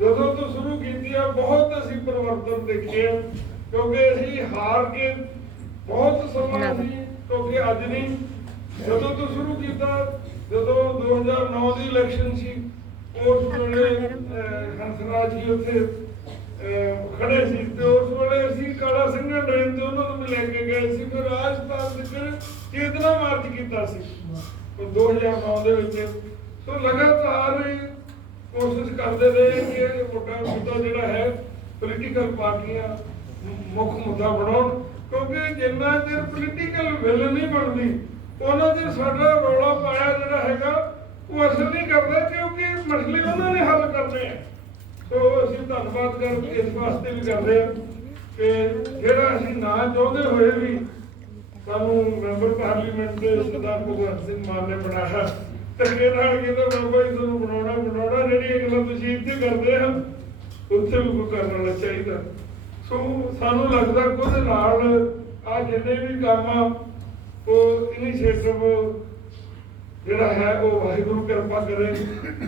ਜਦੋਂ ਤੋਂ ਸ਼ੁਰੂ ਕੀਤੀ ਆ, ਬਹੁਤ ਅਸੀਂ ਪਰਿਵਰਤਨ ਦੇਖੇ ਕਿਉਂਕਿ ਅਸੀਂ ਹਾਰ ਕੇ ਬਹੁਤ ਸਮਾਂ ਸੀ, ਕਿਉਂਕਿ ਅੱਜ ਨਹੀਂ। ਜਦੋਂ ਤੋਂ ਸ਼ੁਰੂ ਕੀਤਾ, ਜਦੋਂ 2009 ਦੀ ਇਲੈਕਸ਼ਨ ਸੀ ਉਸ ਵੇਲੇ ਹੰਸਰਾਜ ਜੀ ਉੱਥੇ ਖੜੇ ਸੀ ਤੇ ਉਸ ਵੇਲੇ ਅਸੀਂ ਕਾਲਾ ਸਿੰਘਾਂ ਡਰੇਨ ਤੇ ਉਹਨਾਂ ਨੂੰ ਲੈ ਕੇ ਗਏ ਸੀ ਫਿਰ ਰਾਜਸਥਾਨ ਵਿੱਚ ਚੇਤਨਾ ਮਾਰਚ ਕੀਤਾ ਸੀ। ਉਹ 2009 ਦੇ ਵਿੱਚ। ਸੋ ਲਗਾਤਾਰ ਕੋਸ਼ਿਸ਼ ਕਰਦੇ ਰਹੇ ਕਿ ਇਹ ਵੱਡਾ ਮੁੱਦਾ ਜਿਹੜਾ ਹੈ ਪੋਲੀਟੀਕਲ ਪਾਰਟੀਆਂ ਮੁੱਖ ਮੁੱਦਾ ਬਣਾਉਣ ਕਿਉਂਕਿ ਜਿੰਨਾ ਚਿਰ ਪੋਲੀਟੀਕਲ ਵਿਲ ਨਹੀਂ ਬਣਦੀ ਉਹਨਾਂ ਚਿਰ ਸਾਡਾ ਰੌਲਾ ਪਾਇਆ ਜਿਹੜਾ ਹੈਗਾ ਉਹ ਅਸਰ ਨਹੀਂ ਕਰਦਾ ਕਿਉਂਕਿ ਮਸਲੇ ਉਹਨਾਂ ਨੇ ਹੱਲ ਕਰਨੇ ਆ। ਸੋ ਅਸੀਂ ਧੰਨਵਾਦ ਕਰ ਇਸ ਵਾਸਤੇ ਵੀ ਕਰਦੇ ਆ ਕਿ ਜਿਹੜਾ ਅਸੀਂ ਨਾ ਚਾਹੁੰਦੇ ਹੋਏ ਵੀ ਸਾਨੂੰ ਮੈਂਬਰ ਪਾਰਲੀਮੈਂਟ ਦੇ ਸਰਦਾਰ ਭਗਵੰਤ ਸਿੰਘ ਮਾਨ ਨੇ ਬਣਾਇਆ। ਧੱਕੇ ਨਾਲ ਕਹਿੰਦਾ ਬਾਬਾ ਜੀ ਤੁਹਾਨੂੰ ਬਣਾਉਣਾ ਬਣਾਉਣਾ ਜਿਹੜੀ ਇਹ ਤੁਸੀਂ ਇੱਥੇ ਕਰਦੇ ਆ ਉੱਥੇ ਵੀ ਕੋਈ ਕਰਨ ਚਾਹੀਦਾ। ਸੋ ਸਾਨੂੰ ਲੱਗਦਾ ਕਿ ਨਾਲ ਆ ਜਿੰਨੇ ਵੀ ਕੰਮ ਆ, ਉਹ ਇਨੀਸ਼ੀਏਟਿਵ ਜਿਹੜਾ ਹੈ ਉਹ ਵਾਹਿਗੁਰੂ ਕਿਰਪਾ ਕਰੇ।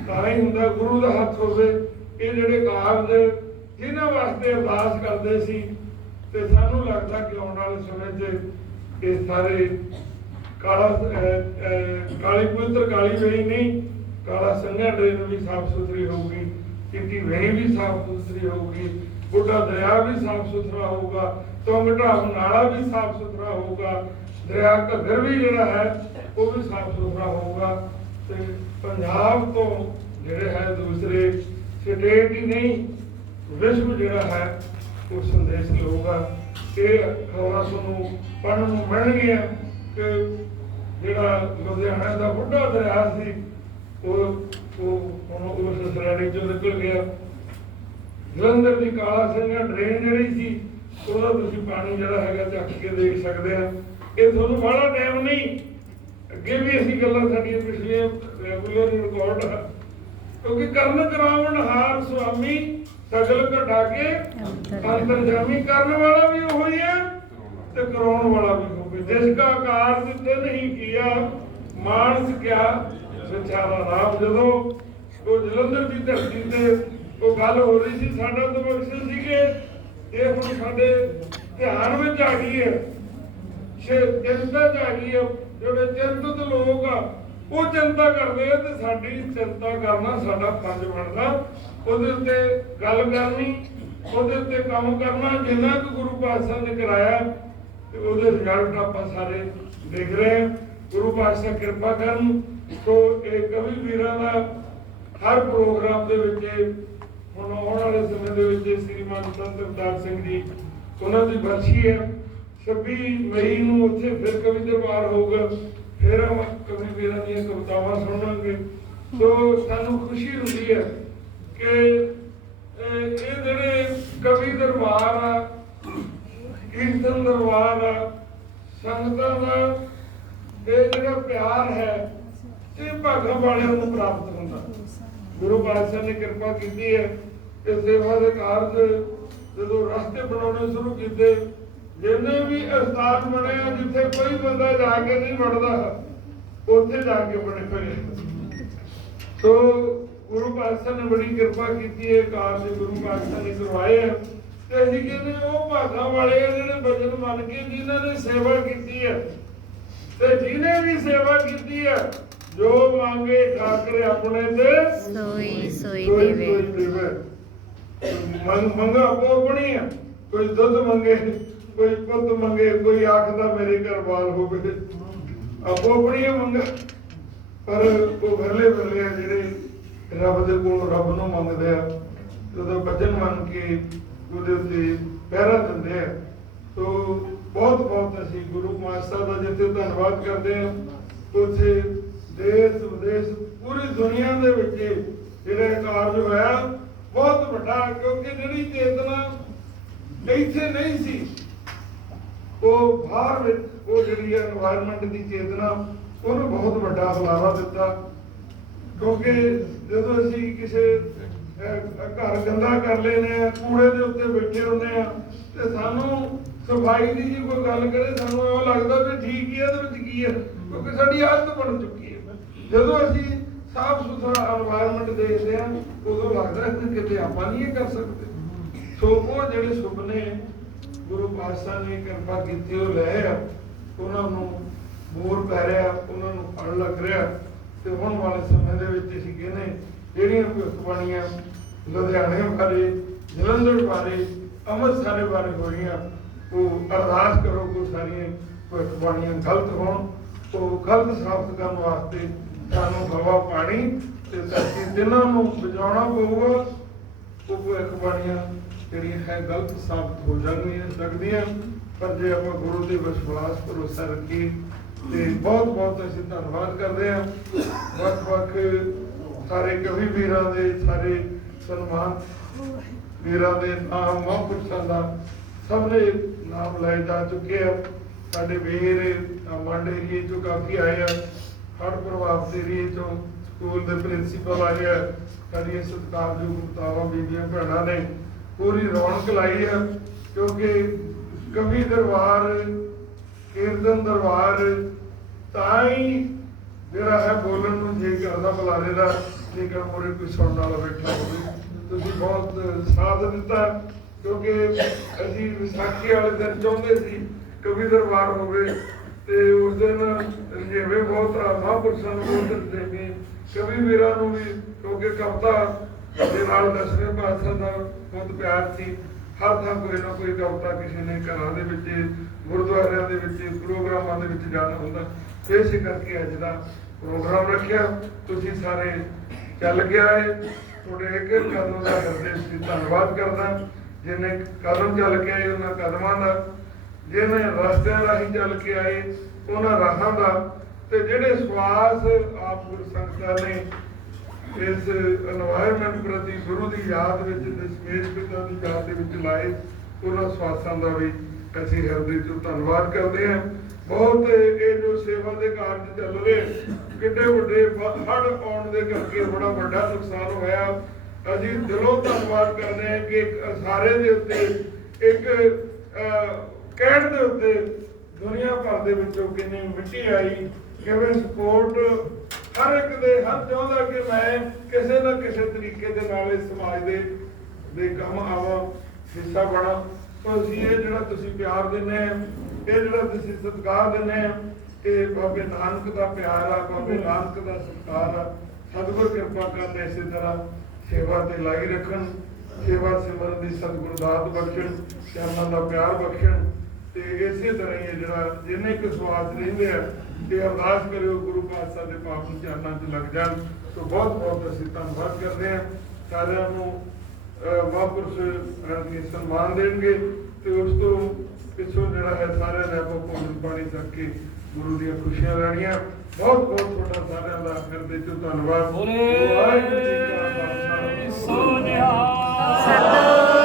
ਤਾਂ ਹੀ ਹੁੰਦਾ ਗੁਰੂ ਦਾ ਹੱਥ ਹੋਵੇ। ਇਹ ਜਿਹੜੇ ਕਾਰਜ ਜਿਨ੍ਹਾਂ ਵਾਸਤੇ ਅਰਦਾਸ ਕਰਦੇ ਸੀ, ਤੇ ਸਾਨੂੰ ਲੱਗਦਾ ਕਿ ਆਉਣ ਵਾਲੇ ਸਮੇਂ 'ਚ ਇਹ ਸਾਰੇ ਕਾਲਾ ਕਾਲੀ ਪਵਿੱਤਰ ਕਾਲੀ ਵੇਈ ਨਹੀਂ, ਕਾਲਾ ਸੰਘਾ ਡਰੇਨ ਵੀ ਸਾਫ਼ ਸੁਥਰੀ ਹੋਊਗੀ, ਚਿੱਟੀ ਵੇਈ ਵੀ ਸਾਫ਼ ਸੁਥਰੀ ਹੋਊਗੀ, ਬੁੱਢਾ ਦਰਿਆ ਵੀ ਸਾਫ਼ ਸੁਥਰਾ ਹੋਊਗਾ ਤੁੰਗਟਾ ਨਾਲਾ ਵੀ ਸਾਫ਼ ਸੁਥਰਾ ਹੋਊਗਾ, ਦਰਿਆ ਘੱਗਰ ਵੀ ਜਿਹੜਾ ਹੈ ਉਹ ਵੀ ਸਾਫ਼ ਸੁਥਰਾ ਹੋਊਗਾ ਤੇ ਪੰਜਾਬ ਤੋਂ ਜਿਹੜੇ ਹੈ ਦੂਸਰੇ ਸਟੇਟ ਹੀ ਨਹੀਂ, ਵਿਸ਼ਵ ਜਿਹੜਾ ਹੈ, ਉਹ ਸੰਦੇਸ਼ ਲਊਗਾ ਇਹ ਖਬਰਾਂ ਤੁਹਾਨੂੰ ਪੜ੍ਹਨ ਨੂੰ ਮਿਲਣਗੀਆਂ ਕਿ ਜਿਹੜਾ ਲੁਧਿਆਣਾ ਦਾ ਬੁੱਢਾ ਦਰਿਆ ਸੀ, ਉਹ ਉਹ ਹੁਣ ਉਸ ਸਰਣੀ ਚੋਂ ਨਿਕਲ ਗਿਆ। ਜਲੰਧਰ ਦੀ ਕਾਲਾ ਸਿੰਘਾ ਡਰੇਨ ਜਿਹੜੀ ਸੀ, ਉਹਦਾ ਤੁਸੀਂ ਪਾਣੀ ਜਿਹੜਾ ਹੈਗਾ ਚੱਕ ਕੇ ਦੇਖ ਸਕਦੇ ਆ। ਇਹ ਤੁਹਾਨੂੰ ਬੜਾ ਟਾਈਮ ਨਹੀਂ ਅੱਗੇ ਵੀ ਅਸੀਂ ਗੱਲਾਂ ਸਾਡੀਆਂ ਪਿਛਲੀਆਂ ਰੈਗੂਲਰ ਰਿਕਾਰਡ ਆ। ਕਿਉਂਕਿ ਕਰਨ ਕਰਾਉਣ ਹਾਰ ਸੁਆਮੀ ਸਗਲ ਘਟਾ ਕੇ ਅੰਤਰਜਾਮੀ ਕਰਨ ਵਾਲਾ ਵੀ ਉਹ ਹੀ ਹੈ ਤੇ ਕਰਾਉਣ ਵਾਲਾ ਵੀ ਹੋਵੇ। ਜਿਸ ਦਾ ਆਕਾਰ ਦਿੱਤੇ ਨਹੀਂ ਕੀਆ ਮਾਨਸ ਕਿਆ ਵਿਚਾਰਾ ਰਾਮ ਜਦੋਂ। ਉਹ ਜਲੰਧਰ ਦੀ ਧਰਤੀ ਤੇ ਉਹ ਗੱਲ ਹੋ ਰਹੀ ਸੀ ਸਾਡਾ ਤਾਂ ਮਕਸਦ ਸੀ ਕਿ ਇਹ ਹੁਣ ਸਾਡੇ ਧਿਆਨ ਵਿੱਚ ਆ ਗਈ ਹੈ। ਛੇ ਚਿੰਤਾ ਚ ਆ ਗਈ ਹੈ। ਜਿਹੜੇ ਚਿੰਤਤ ਲੋਕ ਆ, ਉਹ ਚਿੰਤਾ ਕਰਦੇ ਆ ਤੇ ਸਾਡੀ ਚਿੰਤਾ ਕਰਨਾ ਸਾਡਾ ਫਰਜ਼ ਬਣਦਾ। ਉਹਦੇ ਉੱਤੇ ਗੱਲ ਕਰਨੀ, ਉਹਦੇ ਉੱਤੇ ਕੰਮ ਕਰਨਾ, ਜਿੰਨਾ ਕੁ ਗੁਰੂ ਪਾਤਸ਼ਾਹ ਨੇ ਕਰਾਇਆ, ਤੇ ਉਹਦੇ ਰਿਜ਼ਲਟ ਆਪਾਂ ਸਾਰੇ ਦੇਖ ਰਹੇ ਹਾਂ। ਗੁਰੂ ਪਾਤਸ਼ਾਹ ਕਿਰਪਾ ਕਰਨ ਸੋ ਇਹ ਕਵੀ ਵੀਰਾਂ ਦਾ ਹਰ ਪ੍ਰੋਗਰਾਮ ਦੇ ਵਿੱਚ, ਹੁਣ ਆਉਣ ਵਾਲੇ ਸਮੇਂ ਦੇ ਵਿੱਚ ਸ੍ਰੀਮਾਨ ਸੰਤ ਅਵਤਾਰ ਸਿੰਘ ਜੀ, ਉਹਨਾਂ ਦੀ ਬਰਸੀ ਹੈ। 26 ਮਈ ਨੂੰ ਉੱਥੇ ਫਿਰ ਕਵੀ ਦਰਬਾਰ ਹੋਊਗਾ ਫਿਰ ਆਪਾਂ ਕਵੀ ਵੀਰਾਂ ਦੀਆਂ ਕਵਿਤਾਵਾਂ ਸੁਣਾਂਗੇ ਸੋ ਸਾਨੂੰ ਖੁਸ਼ੀ ਹੁੰਦੀ ਹੈ ਕਿ ਇਹ ਇਹ ਜਿਹੜੇ ਕਵੀ ਦਰਬਾਰ ਆ, ਕੀਰਤਨ ਦਰਬਾਰ ਆ, ਸੰਗਤਾਂ ਦਾ ਇਹ ਜਿਹੜਾ ਪਿਆਰ ਹੈ, ਇਹ ਭਾਗਾਂ ਵਾਲਿਆਂ ਨੂੰ ਪ੍ਰਾਪਤ ਹੁੰਦਾ। ਗੁਰੂ ਪਾਤਸ਼ਾਹ ਨੇ ਕਿਰਪਾ ਕੀਤੀ ਹੈ ਕਿ ਸੇਵਾ ਦੇ ਕਾਰਜ ਜਦੋਂ ਰਸਤੇ ਬਣਾਉਣੇ ਸ਼ੁਰੂ ਕੀਤੇ ਜਿੰਨੇ ਵੀ ਅਸਥਾਨ ਬਣੇ ਆ ਜਿੱਥੇ ਕੋਈ ਬੰਦਾ ਜਾ ਕੇ ਨਹੀਂ ਵੜਦਾ ਉੱਥੇ ਜਾ ਕੇ ਬਣੇ ਹੋਏ ਆ। ਸੋ ਗੁਰੂ ਪਾਤਸ਼ਾਹ ਨੇ ਬੜੀ ਕਿਰਪਾ ਕੀਤੀ ਹੈ ਕਾਰਜ ਗੁਰੂ ਪਾਤਸ਼ਾਹ ਨੇ ਕਰਵਾਏ ਆ। ਤੇ ਅਸੀਂ ਕਹਿੰਦੇ ਉਹ ਭਾਗਾਂ ਵਾਲੇ ਆ ਜਿਹੜੇ ਬਚਨ ਮੰਨ ਕੇ ਜਿਨ੍ਹਾਂ ਨੇ ਸੇਵਾ ਕੀਤੀ ਹੈ ਤੇ ਜਿਹਨੇ ਵੀ ਸੇਵਾ ਕੀਤੀ ਹੈ ਜੋ ਮੰਗੇ ਠਾਕਰੇ ਆਪਣੇ ਤੇ ਸੋਈ ਸੋਈ ਦੇਵੇ। ਮੰਗ ਮੰਗਾ ਆਪੋ ਆਪਣੀ ਹੈ ਕੋਈ ਦੁੱਧ ਮੰਗੇ। ਕੋਈ ਪੁੱਤ ਮੰਗੇ, ਕੋਈ ਆਖਦਾ ਮੇਰੇ ਘਰ ਬਾਲ ਹੋਵੇ ਆਪੋ ਆਪਣੀ ਮੰਗਾ। ਪਰ ਉਹ ਵਰਲੇ ਵਰਲੇ ਆ ਜਿਹੜੇ ਰੱਬ ਦੇ ਕੋਲ ਰੱਬ ਨੂੰ ਮੰਗਦੇ ਆ, ਤੇ ਬਚਨ ਮੰਨ ਕੇ ਉਹਦੇ ਉੱਤੇ ਪਹਿਰਾ ਦਿੰਦੇ ਆ। ਸੋ ਬਹੁਤ ਬਹੁਤ ਅਸੀਂ ਗੁਰੂ ਮਾਸਟਰ ਦਾ ਜਿੱਥੇ ਧੰਨਵਾਦ ਕਰਦੇ ਆ, ਉੱਥੇ ਦੇਸ਼, ਵਿਦੇਸ਼ ਪੂਰੀ ਦੁਨੀਆ ਦੇ ਵਿੱਚ ਜਿਹੜਾ ਕਾਰਜ ਹੋਇਆ, ਬਹੁਤ ਵੱਡਾ, ਕਿਉਂਕਿ ਜਿਹੜੀ ਚੇਤਨਾ ਇੱਥੇ ਨਹੀਂ ਸੀ ਉਹ ਬਾਹਰ ਵਿੱਚ ਉਹ ਜਿਹੜੀ ਹੈ এনवायरमेंट ਦੀ ਚੇਤਨਾ, ਉਹਨੂੰ ਬਹੁਤ ਵੱਡਾ ਹਵਾਲਾ ਦਿੱਤਾ। ਕਿਉਂਕਿ ਜਦੋਂ ਅਸੀਂ ਕਿਸੇ ਘਰ ਗੰਦਾ ਕਰ ਲੈਨੇ ਆ ਕੂੜੇ ਦੇ ਉੱਤੇ ਬੈਠੇ ਹੁੰਦੇ ਆ ਤੇ ਸਾਨੂੰ ਸਫ਼ਾਈ ਦੀ ਜੀ ਕੋਈ ਗੱਲ ਕਰੇ, ਸਾਨੂੰ ਉਹ ਲੱਗਦਾ ਵੀ ਠੀਕ ਹੀ ਆ ਇਹਦੇ ਵਿੱਚ ਕੀ ਹੈ? ਕਿਉਂਕਿ ਸਾਡੀ ਆਦਤ ਬਣ ਚੁੱਕੀ ਹੈ। ਜਦੋਂ ਅਸੀਂ ਸਾਫ਼ ਸੁਥਰਾ এনवायरमेंट ਦੇਖਦੇ ਆ ਉਦੋਂ ਲੱਗਦਾ ਕਿ ਕਿਤੇ ਆਪਾਂ ਨਹੀਂ ਇਹ ਕਰ ਸਕਦੇ। ਸੋ ਉਹ ਜਿਹੜੇ ਸੁਪਨੇ ਗੁਰੂ ਪਾਤਸ਼ਾਹ ਨੇ ਕਿਰਪਾ ਕੀਤੀ, ਉਹ ਲੈ ਆ। ਉਹਨਾਂ ਨੂੰ ਮੋਰ ਪੈ ਰਿਹਾ, ਉਹਨਾਂ ਨੂੰ ਫਲ ਲੱਗ ਰਿਹਾ। ਤੇ ਹੁਣ ਵਾਲੇ ਸਮੇਂ ਦੇ ਵਿੱਚ ਅਸੀਂ ਕਹਿੰਦੇ ਜਿਹੜੀਆਂ ਭਵਿੱਖਬਾਣੀਆਂ ਲੁਧਿਆਣੇ ਬਾਰੇ, ਜਲੰਧਰ ਬਾਰੇ, ਅੰਮ੍ਰਿਤਸਰ ਬਾਰੇ ਹੋ ਰਹੀਆਂ ਉਹ ਅਰਦਾਸ ਕਰੋ ਕਿ ਸਾਰੀਆਂ ਭਵਿੱਖਬਾਣੀਆਂ ਗਲਤ ਹੋਣ। ਉਹ ਗਲਤ ਸਾਬਤ ਕਰਨ ਵਾਸਤੇ ਸਾਨੂੰ ਹਵਾ, ਪਾਣੀ ਤੇ ਧਰਤੀ ਦਿਨਾਂ ਨੂੰ ਬਚਾਉਣਾ ਪਊਗਾ। ਉਹ ਭਵਿੱਖਬਾਣੀਆਂ ਜਿਹੜੀਆਂ ਹੈ ਗਲਤ ਸਾਬਤ ਹੋ ਜਾਂਦੀਆਂ ਸਕਦੀਆਂ ਪਰ ਜੇ ਆਪਾਂ ਗੁਰੂ ਦੇ ਵਿਸ਼ਵਾਸ ਭਰੋਸਾ ਰੱਖੀਏ, ਤੇ ਬਹੁਤ ਬਹੁਤ ਅਸੀਂ ਧੰਨਵਾਦ ਕਰਦੇ ਹਾਂ। ਵੱਖ ਵੱਖ ਸਾਰੇ ਕਵੀ ਵੀਰਾਂ ਦੇ, ਸਾਰੇ ਸਨਮਾਨ ਵੀਰਾਂ ਦੇ ਨਾਮ, ਮਹਾਂਪੁਰਸ਼ਾਂ ਦਾ ਸਭ ਨੇ ਨਾਮ ਲਏ ਜਾ ਚੁੱਕੇ ਆ। ਸਾਡੇ ਵੀਰ ਮੰਡ ਏਰੀਏ ਚੋਂ ਕਾਫੀ ਆਏ ਆ। ਹਰ ਪ੍ਰਭਾਵਿਤ ਏਰੀਏ ਚੋਂ ਸਕੂਲ ਦੇ ਪ੍ਰਿੰਸੀਪਲ ਆਏ ਆ। ਸਾਡੀਆਂ ਸਤਿਕਾਰਯੋਗ ਮੁਤਾਬਾ ਬੀਬੀਆਂ, ਭੈਣਾਂ ਨੇ ਪੂਰੀ ਰੌਣਕ ਲਾਈ ਹੈ, ਕਿਉਂਕਿ ਕਵੀ ਦਰਬਾਰ, ਕੀਰਤਨ ਦਰਬਾਰ ਤਾਂ ਹੀ ਜਿਹੜਾ ਹੈ ਬੋਲਣ ਨੂੰ ਜੇ ਕਰਦਾ, ਬੁਲਾਰੇ ਦਾ ਜੇਕਰ ਮੋਰੇ ਕੋਈ ਸੁਣਨ ਵਾਲਾ ਬੈਠਾ ਹੋਵੇ। ਤੁਸੀਂ ਬਹੁਤ ਸਾਥ ਦਿੱਤਾ, ਕਿਉਂਕਿ ਅਸੀਂ ਵਿਸਾਖੀ ਵਾਲੇ ਦਿਨ ਚਾਹੁੰਦੇ ਸੀ ਕਵੀ ਦਰਬਾਰ ਹੋਵੇ ਤੇ ਉਸ ਦਿਨ ਜਿਵੇਂ ਬਹੁਤ ਮਹਾਂਪੁਰਸ਼ਾਂ ਨੂੰ ਬਹੁਤ ਦੇਗੇ ਕਵੀ ਵੀਰਾਂ ਨੂੰ ਵੀ, ਕਿਉਂਕਿ ਕਵਿਤਾ ਦੇ ਨਾਲ ਦਸਵੇਂ ਪਾਤਸ਼ਾਹ ਦਾ ਬਹੁਤ ਪਿਆਰ ਸੀ। ਹਰ ਥਾਂ ਕੋਈ ਨਾ ਕੋਈ ਕਵਿਤਾ ਕਿਸੇ ਨੇ ਘਰਾਂ ਦੇ ਵਿੱਚ, ਗੁਰਦੁਆਰਿਆਂ ਦੇ ਵਿੱਚ, ਪ੍ਰੋਗਰਾਮਾਂ ਦੇ ਵਿੱਚ ਜਾਣਾ ਹੁੰਦਾ। ਇਸੇ ਕਰਕੇ ਅੱਜ ਦਾ ਪ੍ਰੋਗਰਾਮ ਰੱਖਿਆ। ਤੁਸੀਂ ਸਾਰੇ ਚੱਲ ਗਿਆ ਏ ਤੁਹਾਡੇ ਇੱਕ ਇੱਕ ਕਦਮ ਦਾ ਹਿਰਦੇ ਸੀ ਧੰਨਵਾਦ ਕਰਦਾ। ਜਿਨੇ ਕਦਮ ਚੱਲ ਕੇ ਆਏ, ਉਹਨਾਂ ਕਦਮਾਂ ਦਾ। ਜਿਹਨੇ ਰਸਤਿਆਂ ਰਾਹੀਂ ਚੱਲ ਕੇ ਆਏ, ਉਹਨਾਂ ਰਾਹਾਂ ਦਾ। ਤੇ ਜਿਹੜੇ ਸਵਾਸ ਆਪ ਗੁਰ ਸੰਗਤਾਂ ਨੇ ਇਸ এনवायरमेंट ਪ੍ਰਤੀ ਗੁਰੂ ਦੀ ਯਾਦ ਵਿੱਚ ਤੇ ਪਿਤਾ ਦੀ ਯਾਦ ਦੇ ਵਿੱਚ ਲਾਏ ਉਹਨਾਂ ਸਵਾਸਾਂ ਦਾ ਵੀ ਅਸੀਂ ਹਿਰਦੇ ਤੋਂ ਧੰਨਵਾਦ ਕਰਦੇ ਹਾਂ। ਬਹੁਤ ਇਹ ਜੋ ਸੇਵਾ ਦੇ ਕਾਰਜ ਚੱਲ ਰਹੇ ਕਿੰਨੇ ਵੱਡੇ ਹੜ ਆਉਣ ਦੇ ਕਰਕੇ ਬੜਾ ਵੱਡਾ ਨੁਕਸਾਨ ਹੋਇਆ। ਅਸੀਂ ਦਿਲੋਂ ਧੰਨਵਾਦ ਕਰਦੇ ਹਾਂ ਕਿ ਸਾਰੇ ਦੇ ਉੱਤੇ, ਇੱਕ ਕਹਿਣ ਦੇ ਉੱਤੇ ਦੁਨੀਆ ਭਰ ਦੇ ਵਿੱਚੋਂ ਕਿੰਨੀ ਮਿੱਟੀ ਆਈ, ਕਿਵੇਂ ਸਪੋਰਟ ਹਰ ਇੱਕ ਦੇ ਹਰ ਚਾਹੁੰਦਾ ਕਿ ਮੈਂ ਕਿਸੇ ਨਾ ਕਿਸੇ ਤਰੀਕੇ ਦੇ ਨਾਲ ਇਸ ਸਮਾਜ ਦੇ ਦੇ ਕੰਮ ਆਵਾਂ, ਹਿੱਸਾ ਬਣਾ। ਸੋ ਇਹ ਜਿਹੜਾ ਤੁਸੀਂ ਪਿਆਰ ਦਿੰਦੇ ਆ ਇਹ ਜਿਹੜਾ ਤੁਸੀਂ ਸਤਿਕਾਰ ਦਿੰਦੇ ਆ ਇਹ ਬਾਬੇ ਨਾਨਕ ਦਾ ਪਿਆਰ ਆ, ਬਾਬੇ ਨਾਨਕ ਦਾ ਸਤਿਕਾਰ ਆ। ਸਤਿਗੁਰ ਕਿਰਪਾ ਕਰਨ ਇਸੇ ਤਰ੍ਹਾਂ ਸੇਵਾ ਤੇ ਲਾਈ ਰੱਖਣ, ਸੇਵਾ ਸਿਮਰਨ ਦੀ ਸਤਿਗੁਰ ਦਾਤ ਬਖਸ਼ਣ ਚਰਨਾਂ ਦਾ ਪਿਆਰ ਬਖਸ਼ਣ। ਤੇ ਇਸੇ ਤਰ੍ਹਾਂ ਹੀ ਇਹ ਜਿਹੜਾ ਜਿੰਨੇ ਕੁ ਸਵਾਸ ਰਹਿੰਦੇ ਆ ਤੇ ਅਰਦਾਸ ਕਰਿਓ ਗੁਰੂ ਪਾਤਸ਼ਾਹ ਦੇ ਪਾਵਨ ਚਰਨਾਂ 'ਚ ਲੱਗ ਜਾਣ। ਸੋ ਬਹੁਤ ਬਹੁਤ ਅਸੀਂ ਧੰਨਵਾਦ ਕਰਦੇ ਹਾਂ। ਸਾਰਿਆਂ ਨੂੰ ਅਹ, ਦੀ ਸਨਮਾਨ ਦੇਣਗੇ ਤੇ ਉਸ ਤੋਂ ਪਿੱਛੋਂ ਜਿਹੜਾ ਹੈ ਸਾਰਿਆਂ ਨੇ ਆਪੋ ਭੋਜਨ ਪਾਣੀ ਛਕ ਕੇ ਗੁਰੂ ਦੀਆਂ ਖੁਸ਼ੀਆਂ ਲੈਣੀਆਂ। ਬਹੁਤ ਬਹੁਤ ਤੁਹਾਡਾ ਸਾਰਿਆਂ ਦਾ ਹਿਰਦੇ ਤੋਂ ਧੰਨਵਾਦ। ਬੋਲੇ ਵਾਹਿਗੁਰੂ ਜੀ ਕਾ ਖਾਲਸਾ। ਸੋ ਨਿਹਾਲ